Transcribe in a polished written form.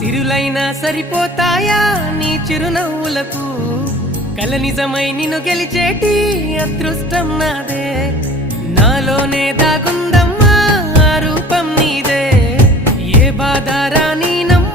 సిరులైనా సరిపోతాయా నీ చిరునవ్వులకు కల నిజమై నిన్ను గెలిచేటి అదృష్టం నాదే నాలోనే దాగుందమ్మా ఆ రూపం నీదే ఏ బాధ రాని నమ్మ